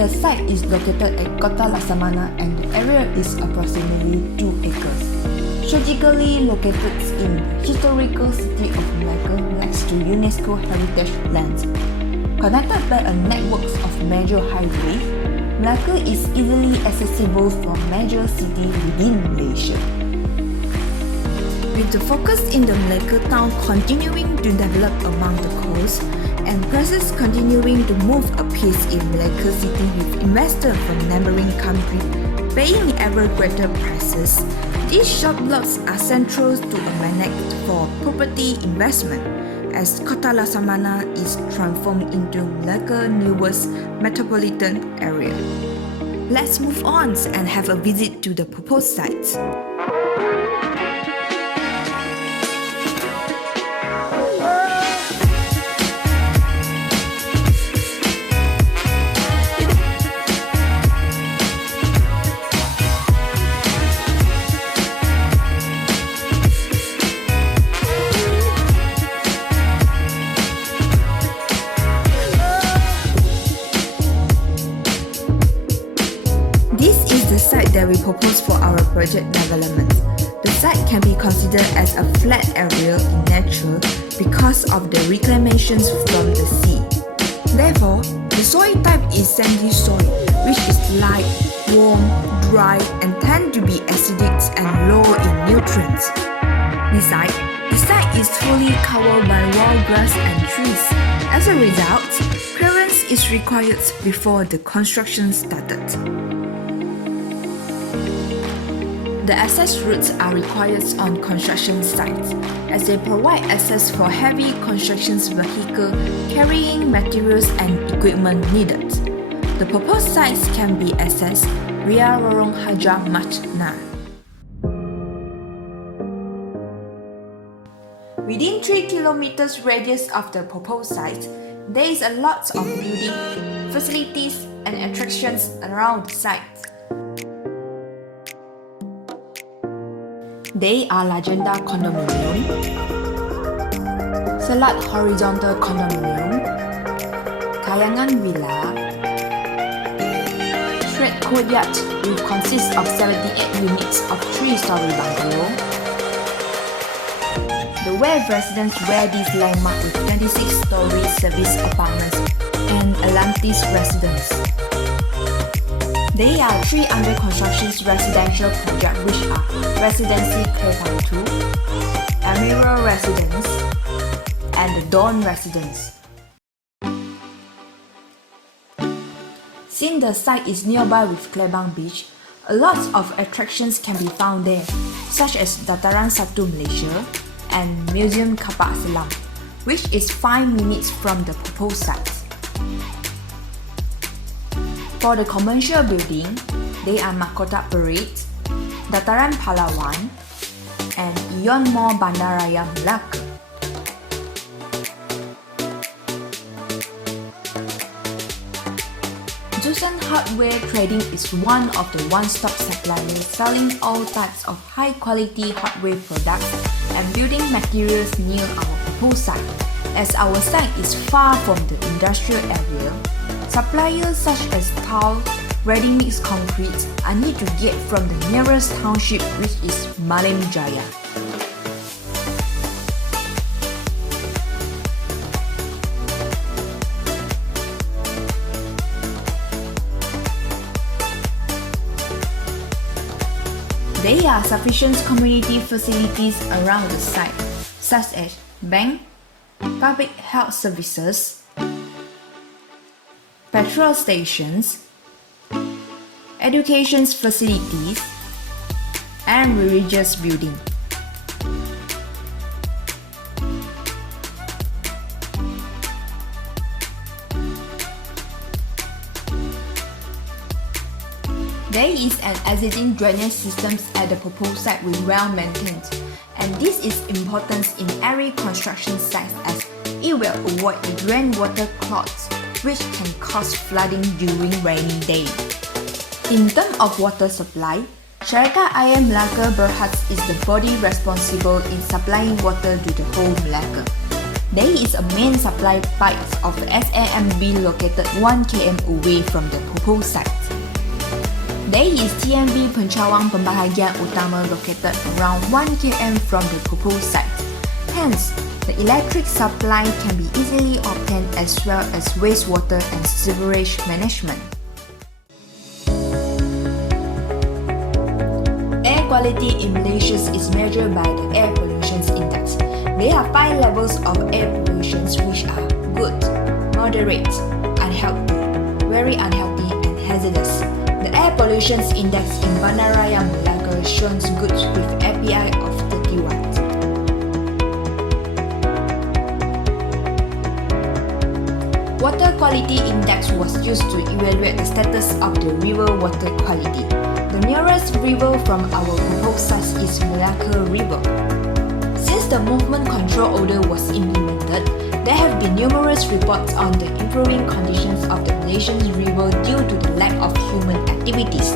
The site is located at Kota Laksamana and the area is approximately 2 acres. Strategically located in the historical city of Malacca next to UNESCO heritage lands. Connected by a network of major highways, Malacca is easily accessible from major cities within Malaysia. With the focus in the Malacca town continuing to develop along the coast and prices continuing to move apace in Malacca city with investors from neighboring countries paying ever greater prices, these shop lots are central to a magnet for property investment as Kota Laksamana is transformed into Malacca's newest metropolitan area. Let's move on and have a visit to the proposed sites. The site that we propose for our project development. The site can be considered as a flat area in nature because of the reclamations from the sea. Therefore, the soil type is sandy soil, which is light, warm, dry, and tend to be acidic and low in nutrients. Besides, the site is fully covered by wild grass and trees. As a result, clearance is required before the construction started. The access routes are required on construction sites, as they provide access for heavy construction vehicles carrying materials and equipment needed. The proposed sites can be accessed via Lorong Hajar Majna. Within 3 kilometers radius of the proposed site, there is a lot of building, facilities, and attractions around the site. They are Lagenda Condominium, Selat Horizontal Condominium, Kayangan Villa, Straight Courtyard which consists of 78 units of 3-story bungalow, The Wave Residence where this landmark with 26-story service apartments, and Atlantis Residence. There are 3 under construction residential projects which are Residency Clayton 2, Emerald Residence, and the Dawn Residence. Since the site is nearby with Klebang Beach, a lot of attractions can be found there, such as Dataran Satu Malaysia and Museum Kapak Selam, which is 5 minutes from the proposed site. For the commercial building, they are Mahkota Parade, Dataran Pahlawan, and Ion Mall Bandaraya Melaka. Joseon Hardware Trading is one of the one-stop suppliers selling all types of high-quality hardware products and building materials near our proposed site. As our site is far from the industrial area, suppliers such as tile, ready-mix concrete are need to get from the nearest township, which is Malim Jaya. There are sufficient community facilities around the site, such as bank, public health services, petrol stations, education facilities, and religious buildings. There is an existing drainage system at the proposed site with well maintained, and this is important in every construction site as it will avoid rainwater clogs, which can cause flooding during rainy days. In terms of water supply, Syarikat Air Melaka Berhad is the body responsible in supplying water to the whole Melaka. There is a main supply pipe of SAMB located 1 km away from the proposed site. There is TMB Pencawang Pembahagian Utama located around 1 km from the proposed site. Hence, the electric supply can be easily obtained as well as wastewater and sewerage management. Air quality in Malaysia is measured by the Air Pollution Index. There are 5 levels of air pollution which are good, moderate, unhealthy, very unhealthy and hazardous. The Air Pollution Index in Bandaraya Melaka shows good with API of 31. Water Quality Index was used to evaluate the status of the river water quality. The nearest river from our proposed site is Melaka River. Since the movement control order was implemented, there have been numerous reports on the improving conditions of the Malaysian river due to the lack of human activities.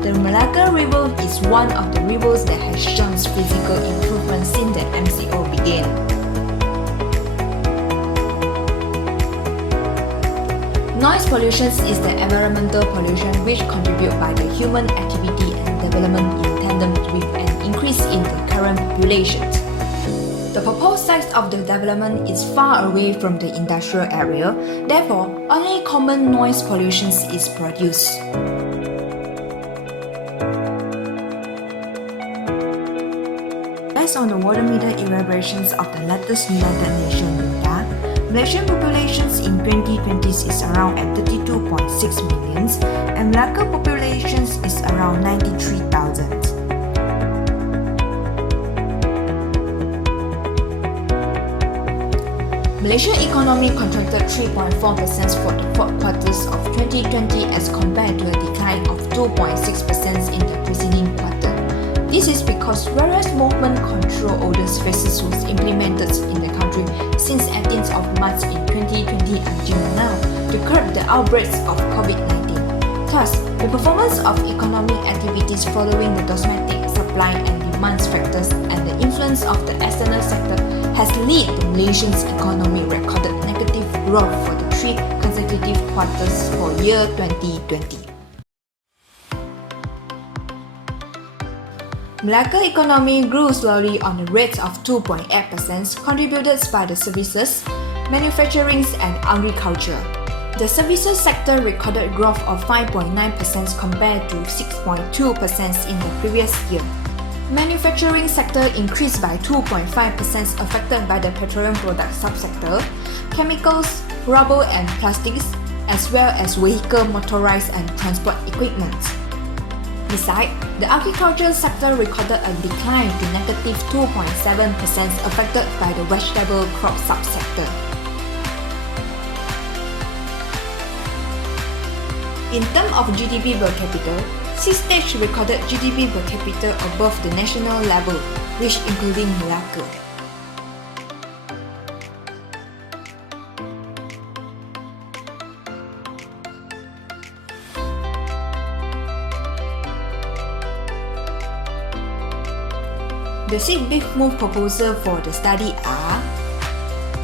The Melaka River is one of the rivers that has shown physical improvement since the MCO began. Noise pollution is the environmental pollution which contributes by the human activity and development in tandem with an increase in the current population. The proposed site of the development is far away from the industrial area, therefore, only common noise pollution is produced. Based on the water meter evaluations of the latest United Nations data, Malaysian population in 2020 is around at 32.6 million and Melaka population is around 93,000. Malaysian economy contracted 3.4% for the fourth quarters of 2020 as compared to a decline of 2.6% in the preceding quarter. This is because various movement control orders phases was implemented in the country since 18th of March in 2020 until now to curb the outbreaks of COVID-19. Thus, the performance of economic activities following the domestic supply and demand factors and the influence of the external sector has led the Malaysian economy recorded negative growth for the 3 consecutive quarters for year 2020. Melaka economy grew slowly on a rate of 2.8%, contributed by the services, manufacturing and agriculture. The services sector recorded growth of 5.9% compared to 6.2% in the previous year. Manufacturing sector increased by 2.5% affected by the petroleum product subsector, chemicals, rubber and plastics, as well as vehicle, motorized and transport equipment. Besides, the agricultural sector recorded a decline to negative 2.7% affected by the vegetable crop subsector. In terms of GDP per capita, 6 states recorded GDP per capita above the national level, which including Melaka. The 6 big move proposals for the study are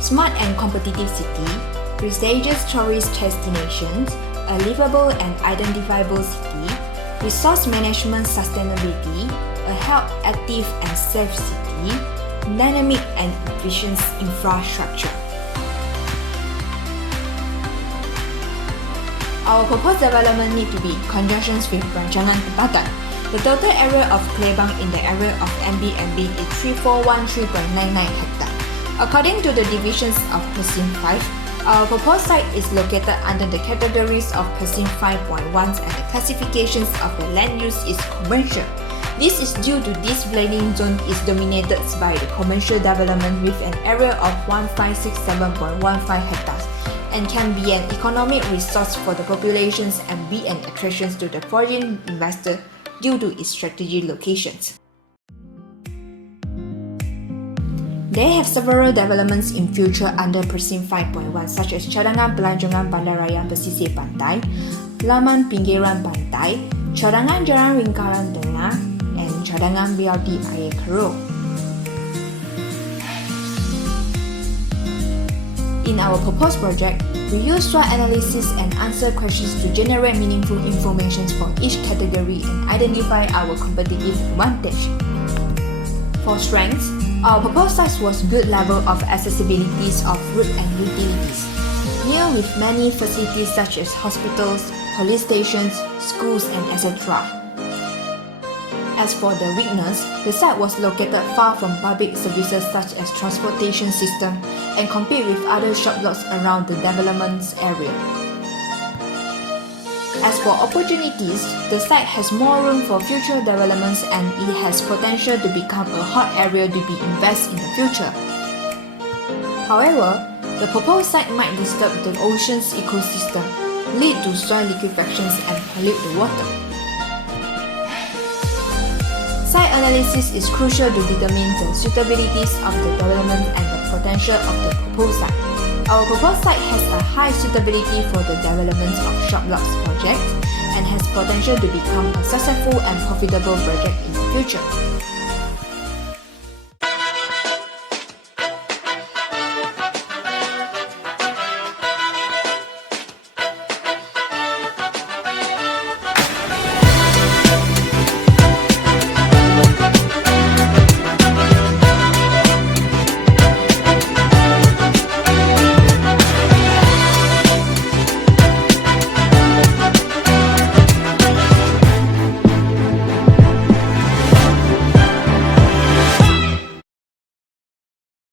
smart and competitive city, prestigious tourist destinations, a livable and identifiable city, resource management sustainability, a health, active and safe city, dynamic and efficient infrastructure. Our proposed development need to be in conjunction with Rancangan Tempatan. The total area of Klebang in the area of MBMB is 3413.99 hectare. According to the divisions of Precinct 5, our proposed site is located under the categories of Precinct 5.1 and the classifications of the land use is commercial. This is due to this planning zone is dominated by the commercial development with an area of 1567.15 hectares and can be an economic resource for the populations and be an attraction to the foreign investor due to its strategic locations. They have several developments in future under Precinct 5.1 such as Cadangan Pelancongan Bandaraya Pesisir Pantai, Laman Pinggiran Pantai, Cadangan Jalan Lingkaran Tengah, and Cadangan BRT Air Keruh. In our proposed project, we use SWOT analysis and answer questions to generate meaningful information for each category and identify our competitive advantage. For strengths, our proposed site was good level of accessibilities of route and utilities, near with many facilities such as hospitals, police stations, schools, and etc. As for the weakness, the site was located far from public services such as transportation system and compete with other shop lots around the development area. As for opportunities, the site has more room for future developments and it has potential to become a hot area to be invested in the future. However, the proposed site might disturb the ocean's ecosystem, lead to soil liquefaction and pollute the water. Site analysis is crucial to determine the suitabilities of the development and the potential of the proposed site. Our proposed site has a high suitability for the development of shop lots project and has potential to become a successful and profitable project in the future.